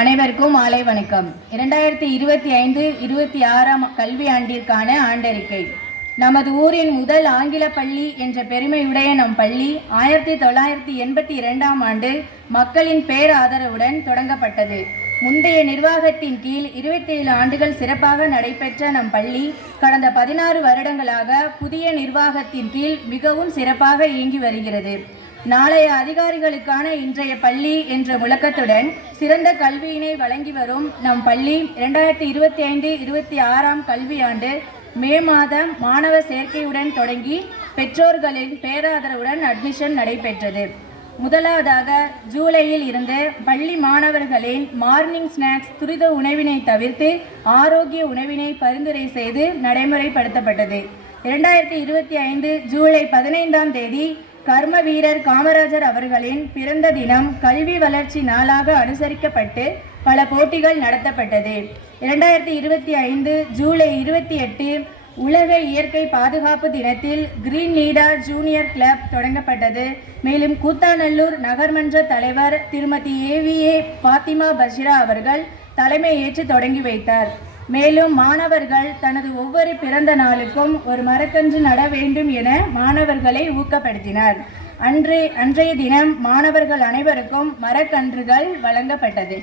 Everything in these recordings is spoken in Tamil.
அனைவருக்கும் மாலை வணக்கம். 2025-26 கல்வியாண்டிற்கான ஆண்டறிக்கை. நமது ஊரின் முதல் ஆங்கில பள்ளி என்ற பெருமையுடைய நம் பள்ளி 1982ஆம் ஆண்டு மக்களின் பேராதரவுடன் தொடங்கப்பட்டது. முந்தைய நிர்வாகத்தின் கீழ் 27 ஆண்டுகள் சிறப்பாக நடைபெற்ற நம் பள்ளி கடந்த 16 வருடங்களாக புதிய நிர்வாகத்தின் கீழ் மிகவும் சிறப்பாக இயங்கி வருகிறது. நாளைய அதிகாரிகளுக்கான இன்றைய பள்ளி என்ற முழக்கத்துடன் சிறந்த கல்வியினை வழங்கி வரும் நம் பள்ளி 2025-26ஆம் கல்வியாண்டு மே மாதம் மாணவர் சேர்க்கையுடன் தொடங்கி பெற்றோர்களின் பேராதரவுடன் அட்மிஷன் நடைபெற்றது. முதலாவதாக ஜூலையில் இருந்து பள்ளி மாணவர்களின் மார்னிங் ஸ்நாக்ஸ் துரித உணவினை தவிர்த்து ஆரோக்கிய உணவினை பரிந்துரை செய்து நடைமுறைப்படுத்தப்பட்டது. 2025 ஜூலை 15ஆம் தேதி கர்ம வீரர் காமராஜர் அவர்களின் பிறந்த தினம் கல்வி வளர்ச்சி நாளாக அனுசரிக்கப்பட்டு பல போட்டிகள் நடத்தப்பட்டது. 2025 ஜூலை 28 உலக இயற்கை பாதுகாப்பு தினத்தில் கிரீன் நீடா ஜூனியர் கிளப் தொடங்கப்பட்டது. மேலும் கூத்தாநல்லூர் நகர்மன்ற தலைவர் திருமதி AVA பாத்திமா பஷீரா அவர்கள் தலைமை ஏற்று தொடங்கி வைத்தார். மேலும் மாணவர்கள் தனது ஒவ்வொரு பிறந்த நாளுக்கும் ஒரு மரக்கன்று நட வேண்டும் என மாணவர்களை ஊக்கப்படுத்தினார். அன்றைய தினம் மாணவர்கள் அனைவருக்கும் மரக்கன்றுகள் வழங்கப்பட்டது.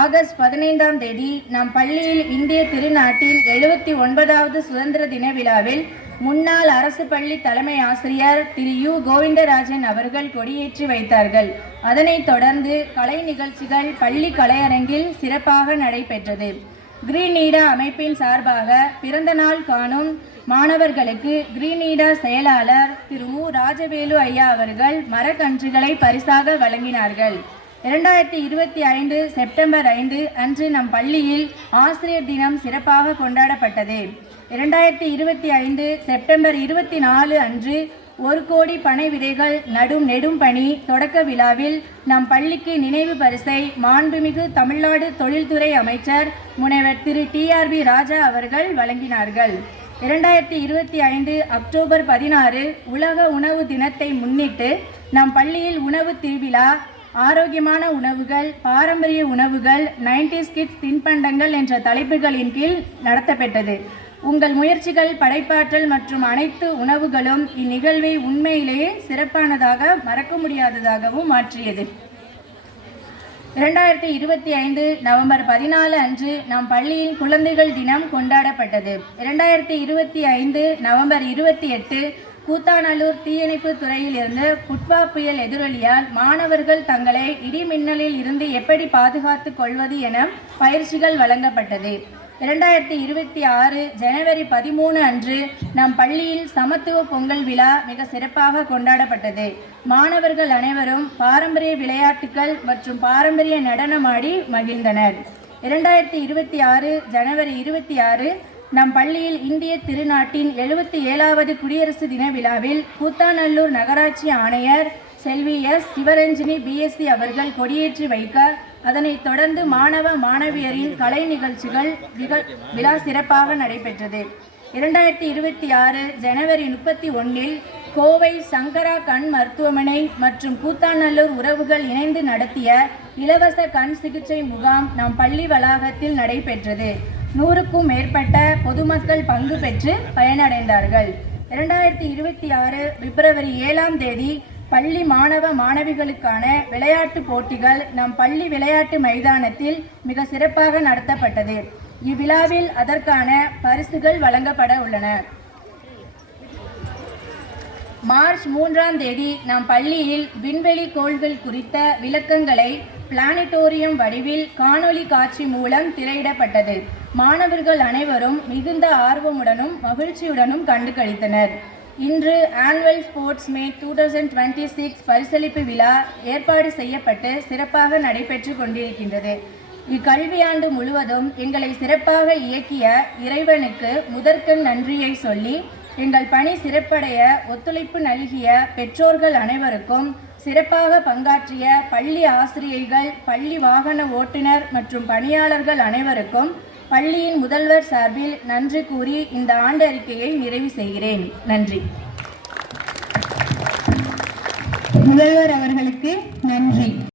ஆகஸ்ட் 15ஆம் தேதி நம் பள்ளியில் இந்திய திருநாட்டின் 79வது சுதந்திர தின விழாவில் முன்னாள் அரசு பள்ளி தலைமை ஆசிரியர் திரு U கோவிந்தராஜன் அவர்கள் கொடியேற்றி வைத்தார்கள். அதனைத் தொடர்ந்து கலை நிகழ்ச்சிகள் பள்ளி கலையரங்கில் சிறப்பாக நடைபெற்றது. கிரீன் நீடா அமைப்பின் சார்பாக பிறந்த நாள் காணும் மாணவர்களுக்கு கிரீன் நீடா செயலாளர் திரு மு ராஜவேலு ஐயா அவர்கள் மரக்கன்றுகளை பரிசாக வழங்கினார்கள். 2025 செப்டம்பர் 5 அன்று நம் பள்ளியில் ஆசிரியர் தினம் சிறப்பாக கொண்டாடப்பட்டது. 2025 செப்டம்பர் 24 அன்று 1 கோடி பனை விதைகள் நெடும் பணி தொடக்க விழாவில் நம் பள்ளிக்கு நினைவு பரிசை மாண்புமிகு தமிழ்நாடு தொழில்துறை அமைச்சர் முனைவர் திரு TRB ராஜா அவர்கள் வழங்கினார்கள். 2025 அக்டோபர் 16 உலக உணவு தினத்தை முன்னிட்டு நம் பள்ளியில் உணவு திருவிழா, ஆரோக்கியமான உணவுகள், பாரம்பரிய உணவுகள், 90s கிட்ஸ் தின்பண்டங்கள் என்ற தலைப்புகளின் கீழ் நடத்தப்பட்டது. உங்கள் முயற்சிகள், படைப்பாற்றல் மற்றும் அனைத்து உணவுகளும் இந்நிகழ்வை உண்மையிலேயே சிறப்பானதாக, மறக்க முடியாததாகவும் மாற்றியது. 2025 நவம்பர் 14 அன்று நம் பள்ளியில் குழந்தைகள் தினம் கொண்டாடப்பட்டது. 2025 நவம்பர் 28 கூத்தாநல்லூர் தீயணைப்பு துறையில் இருந்து புட்வா புயல் எதிரொலியால் மாணவர்கள் தங்களை இடி மின்னலில் இருந்து எப்படி பாதுகாத்து கொள்வது என பயிற்சிகள் வழங்கப்பட்டது. 2026 ஜனவரி 13 அன்று நம் பள்ளியில் சமத்துவ பொங்கல் விழா மிக சிறப்பாக கொண்டாடப்பட்டது. மாணவர்கள் அனைவரும் பாரம்பரிய விளையாட்டுகள் மற்றும் பாரம்பரிய நடனமாடி மகிழ்ந்தனர். 2026 ஜனவரி 26 நம் பள்ளியில் இந்திய திருநாட்டின் 77வது குடியரசு தின விழாவில் கூத்தாநல்லூர் நகராட்சி ஆணையர் செல்வி S சிவரஞ்சினி BSc அவர்கள் கொடியேற்றி வைக்க, அதனைத் தொடர்ந்து மாணவ மாணவியரின் கலை நிகழ்ச்சிகள் விழா சிறப்பாக நடைபெற்றது. 2026 ஜனவரி 31 கோவை சங்கரா கண் மருத்துவமனை மற்றும் கூத்தாநல்லூர் உறவுகள் இணைந்து நடத்திய இலவச கண் சிகிச்சை முகாம் நம் பள்ளி வளாகத்தில் நடைபெற்றது. 100க்கும் மேற்பட்ட பொதுமக்கள் பங்கு பெற்று பயனடைந்தார்கள். 2026 பிப்ரவரி 7ஆம் தேதி பள்ளி மாணவ மாணவிகளுக்கான விளையாட்டு போட்டிகள் நம் பள்ளி விளையாட்டு மைதானத்தில் மிக சிறப்பாக நடத்தப்பட்டது. இவ்விழாவில் அதற்கான பரிசுகள் வழங்கப்பட உள்ளன. மார்ச் 3ஆம் தேதி நம் பள்ளியில் விண்வெளி கோள்கள் குறித்த விளக்கங்களை பிளானட்டோரியம் வடிவில் காணொலி காட்சி மூலம் திரையிடப்பட்டது. மாணவர்கள் அனைவரும் மிகுந்த ஆர்வமுடனும் மகிழ்ச்சியுடனும் கண்டு கழித்தனர். இன்று ஆனுவல் ஸ்போர்ட்ஸ் மே 2026 பரிசளிப்பு விழா ஏற்பாடு செய்யப்பட்டு சிறப்பாக நடைபெற்று கொண்டிருக்கின்றது. இக்கல்வியாண்டு முழுவதும் எங்களை சிறப்பாக இயக்கிய இறைவனுக்கு முதற்கண் நன்றியை சொல்லி, எங்கள் பணி சிறப்படைய ஒத்துழைப்பு நல்கிய பெற்றோர்கள் அனைவருக்கும், சிறப்பாக பங்காற்றிய பள்ளி ஆசிரியர்கள், பள்ளி வாகன ஓட்டுநர் மற்றும் பணியாளர்கள் அனைவருக்கும் பள்ளியின் முதல்வர் சார்பில் நன்றி கூறி இந்த ஆண்டு அறிக்கையை நிறைவு செய்கிறேன். நன்றி. முதல்வர் அவர்களுக்கு நன்றி.